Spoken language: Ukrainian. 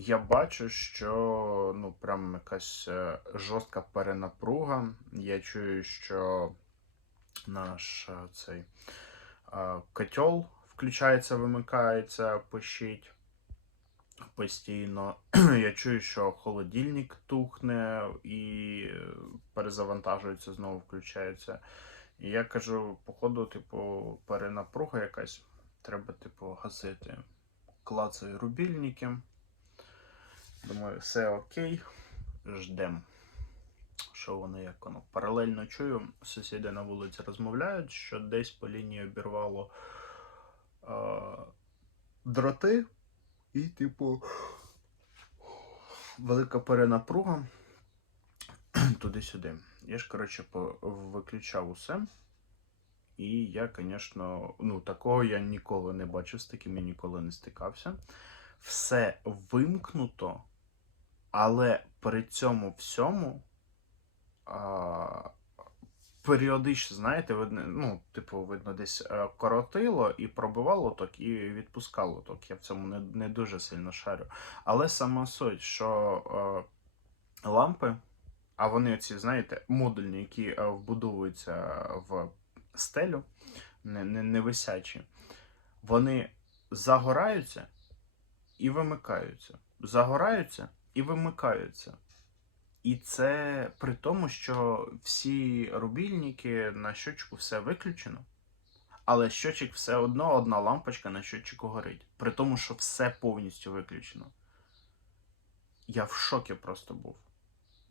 я бачу, що ну прям якась е, жорстка перенапруга. Я чую, що наш е, цей е, котел включається, вимикається, пищить постійно. Я чую, що холодильник тухне і перезавантажується, знову включається. І я кажу, походу, типу, перенапруга якась. Треба, типу, гасити. Клацаю рубільники. Думаю, все окей. Ждем. Що воно як воно. Паралельно чую, сусіди на вулиці розмовляють, що десь по лінії обірвало е, дроти, і, типу, велика перенапруга туди-сюди. Я ж, коротше, виключав усе. І я, звісно, ну, такого я ніколи не бачив, з таким я ніколи не стикався. Все вимкнуто, але при цьому всьому а, періодично, знаєте, видно, ну, типу, видно, десь е, коротило і пробивало ток, і відпускало ток. Я в цьому не, не дуже сильно шарю. Але сама суть, що е, лампи, а вони оці, знаєте, модульні, які е, вбудовуються в стелю, не, не, не висячі, вони загораються і вимикаються. Загораються і вимикаються. І це при тому, що всі рубільники на щочку все виключено, але щочик все одно одна лампочка на щочику горить. При тому, що все повністю виключено. Я в шокі просто був.